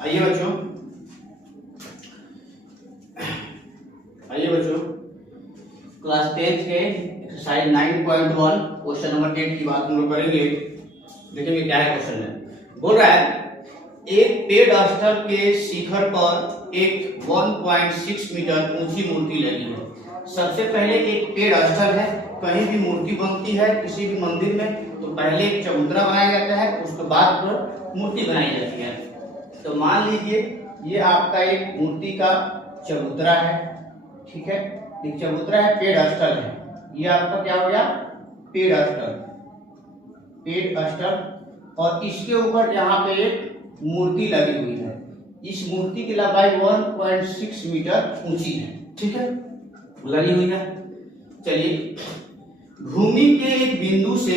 आइए बच्चों, क्लास 10 के एक्सरसाइज 9.1 क्वेश्चन नंबर 10 की बात हम लोग करेंगे। देखेंगे क्या है क्वेश्चन में। बोल रहा है एक पेड़ स्थल के शिखर पर एक 1.6 मीटर ऊंची मूर्ति लगी है। सबसे पहले एक पेड़ स्थल है, कहीं भी मूर्ति बनती है किसी भी मंदिर में तो पहले एक चबूतरा बनाया जाता है, उसके बाद मूर्ति बनाई जाती है। तो मान लीजिए ये आपका एक मूर्ति का चबूतरा है, ठीक है, एक चबूतरा है, पेड़ स्थल है। ये आपका क्या हो गया, पेड़ स्थल, पेड़ स्थल। और इसके ऊपर यहाँ पे एक मूर्ति लगी हुई है। इस मूर्ति की लंबाई 1.6 मीटर ऊंची है, ठीक है, लगी हुई है। चलिए, भूमि के एक बिंदु से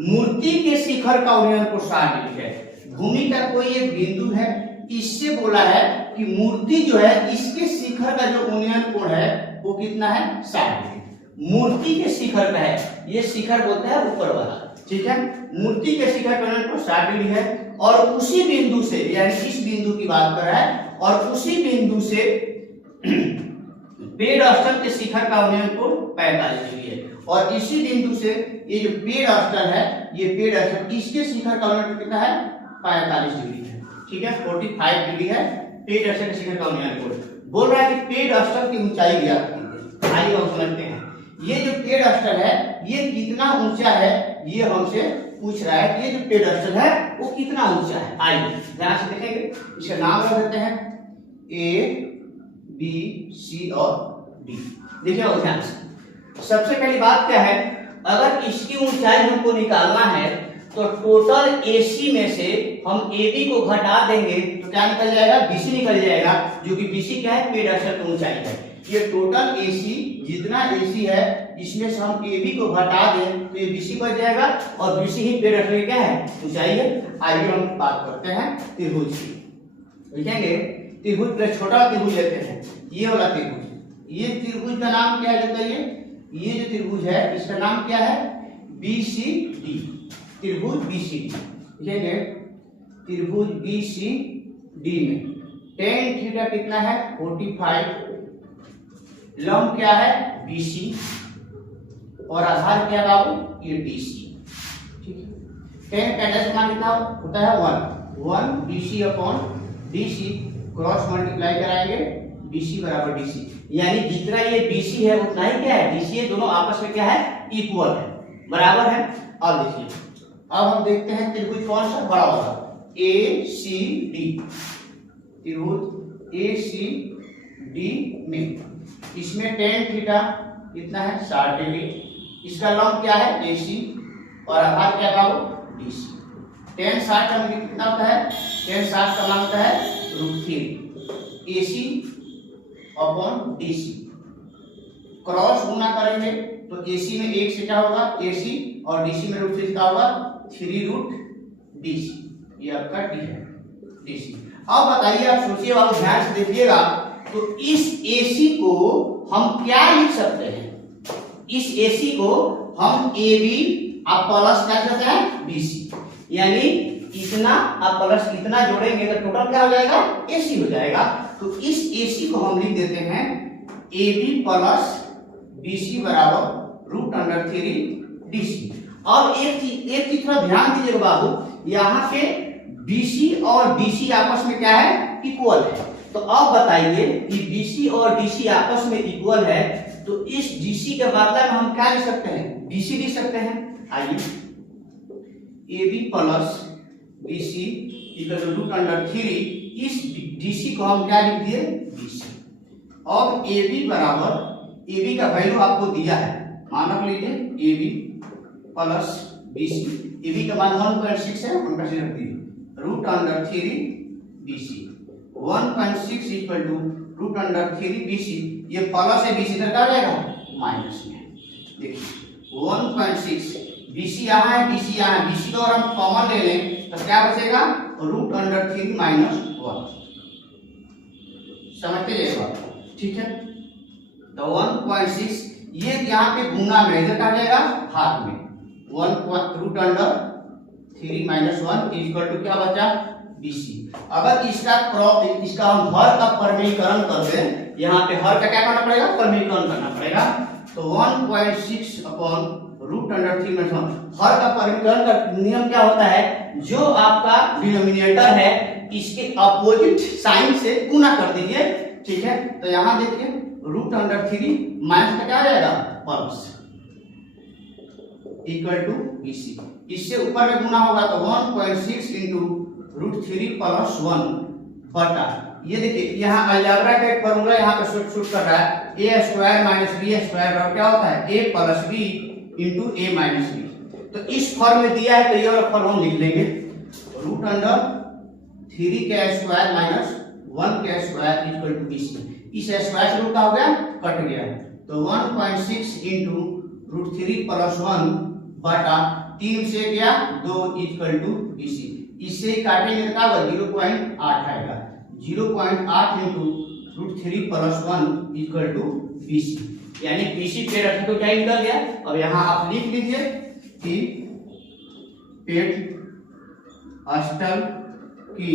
मूर्ति के शिखर का उन्नयन कोण 60 डिग्री है। भूमि का कोई एक बिंदु है, इससे बोला है कि मूर्ति जो है इसके शिखर का जो उन्नयन कोण है वो कितना है, 60 डिग्री। मूर्ति के शिखर का है, ये शिखर बोलते हैं ऊपर वाला, ठीक है। मूर्ति के शिखर का उन्नयन कोण 60 डिग्री है। और उसी बिंदु से, यानी इस बिंदु की बात कर रहा है, और उसी बिंदु से पेड़ स्थल के शिखर का उन्नयन कोण 45 डिग्री है। और इसी बिंदु से ये जो पेड़ स्थल है, ये पेड़ स्थल, इसके शिखर का उन्नयन कितना है, 45 डिग्री है, ठीक है, 45 डिग्री है पेड़ स्थल के शिखर का उन्नयन कोण। बोल रहा है कि पेड़ स्थल की ऊंचाई ज्ञात कीजिए। आइए हम समझते हैं, ये जो पेड़ स्थल है ये कितना ऊंचा है, ये हमसे पूछ रहा है कि ये जो पेड़ स्थल है वो कितना ऊंचा है। आइए ध्यान से देखेंगे, इसका नाम रख देते हैं A, B, C और D। देखिए और ध्यान से, सबसे पहली बात क्या है, अगर इसकी ऊंचाई हमको निकालना है तो टोटल AC में से हम AB को घटा देंगे तो क्या निकल जाएगा, BC निकल जाएगा, जो कि BC क्या है, पेड़ स्थल की ऊंचाई है। ये टोटल AC, जितना AC है इसमें से हम AB को घटा दें तो ये BC बच जाएगा, और BC ही पेड़ स्थल की क्या है, ऊंचाई है। आइए हम बात करते हैं त्रिभुज की। लिखेंगे त्रिभुज, पहले छोटा त्रिभुज लेते हैं, ये वाला त्रिभुज। ये त्रिभुज का नाम क्या है बताइए, ये जो त्रिभुज है इसका नाम क्या है, BCD, त्रिभुज BCD। लिखेंगे त्रिभुज BCD में tan थीटा कितना है, 45, लंब क्या है BC, और आधार क्या बाबू, ये DC, ठीक है। tan का डेश मान कितना होता है, 1 BC upon DC, cross multiply कराएंगे, BC बराबर DC, यानी जितना ये BC है उतना ही क्या है, DC है, दोनों आपस में क्या है, इक्वल है, बराबर है। अब देखिए, अब हम देखते हैं त्रिभुज कौन सा बड़ा होगा, ACD, त्रिभुज ACD में इसमें tan थीटा कितना है, 60 डिग्री, इसका लंब क्या है AC, और आधार क्या बाबू, DC। tan 60 का मतलब कितना होता है, tan 60 का मान होता है √3 AC अपॉन DC, क्रॉस गुना करेंगे तो AC में 1 से क्या होगा AC, और DC में √3 क्या होगा 3√DC, ये आपका D है, DC। अब बताइए, आप सोचिए और ध्यान से देखिएगा, तो इस AC को हम क्या लिख सकते हैं, इस AC को हम AB आप प्लस क्या करते हैं BC, यानी इतना आप प्लस इतना जोड़ेंगे तो टोटल क्या हो जाएगा, AC हो जाएगा। तो इस AC को हम लिख देते हैं AB प्लस BC बराबर √3DC। अब एक चीज थोड़ा ध्यान दीजिएगा बाबू, यहाँ पे BC और DC आपस में क्या है, इक्वल है। तो अब बताइए कि BC और DC आपस में इक्वल है, तो इस DC के बदले में हम क्या लिख सकते हैं, BC लिख सकते हैं। आइए, AB plus BC equal to √3, इस DC को हम क्या लिख दिए, BC। अब AB बराबर, AB का वैल्यू आपको दिया है, मान लीजिए AB प्लस BC, AB का मान 1.6 है, 1.6 रख दिए, √3BC, 1.6 इक्वल टू √3BC, ये प्लस है, BC इधर क्या जाएगा, माइनस में। देखिए 1.6, BC यहाँ है, BC यहाँ है, BC को अगर हम कॉमन ले लें तो क्या बचेगा, √3 माइनस 1, समझते जाइएगा, ठीक है। तो 1.6 ये यहाँ पे गुना में, इधर क्या जाएगा, हाथ में, √3 माइनस 1 इक्वल टू क्या बचा, BC। अगर इसका हम हर का परमीकरण करते हैं, यहाँ पे हर का क्या करना पड़ेगा, परमीकरण करना पड़ेगा। तो 1.6 अपॉन रूट अंडर 3 में हर का परमीकरण का नियम क्या होता है, जो आपका डिनोमिनेटर है इसके अपोजिट साइन से गुना कर दीजिए, ठीक है। तो यहाँ देखिए रूट अंडर 3 माइनस का क्या रहेगा, प्लस इक्वल टू BC। इससे ऊपर में गुना होगा तो 1.6 इंटू रूट 3 प्लस 1 बटा, ये देखिए यहाँ अलजेब्रा का एक फॉर्मूला यहाँ पे शूट कर रहा है, a square minus b square और क्या होता है a plus b into a minus b। तो इस फॉर्म में दिया है तो ये वाला फॉर्म हम लिख लेंगे, रूट अंडर 3 का स्क्वायर माइनस 1 का स्क्वायर इक्वल टू BC। इस स्क्वायर से रूट हो गया, कट गया, तो 1.6 इंटू रूट 3 प्लस 1 बटा 3 से गया 2 इक्वल टू BC। इससे काटेंगे तो क्या होगा, 0.8 आएगा, 0.8 into root 3 plus 1 equal to BC। यानी BC पेड़ अर्थ तो क्या निकल गया। अब यहाँ आप लिख लीजिए कि पेड़ अष्टल की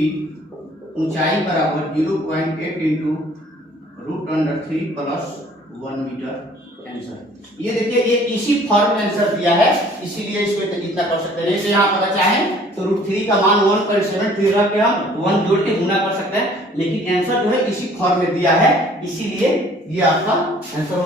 ऊंचाई बराबर 0.8 into root under 3 plus 1 metre. Answer ये देखिए, ये इसी फॉर्म में आंसर दिया है, इसीलिए इसको इतना कर सकते हैं। जैसे यहाँ पता चाहे तो रूट 3 का मान 1.73 रख के हम 1 जोड़ के गुना कर सकते हैं, लेकिन आंसर जो है इसी फॉर्म में दिया है, इसीलिए ये आपका आंसर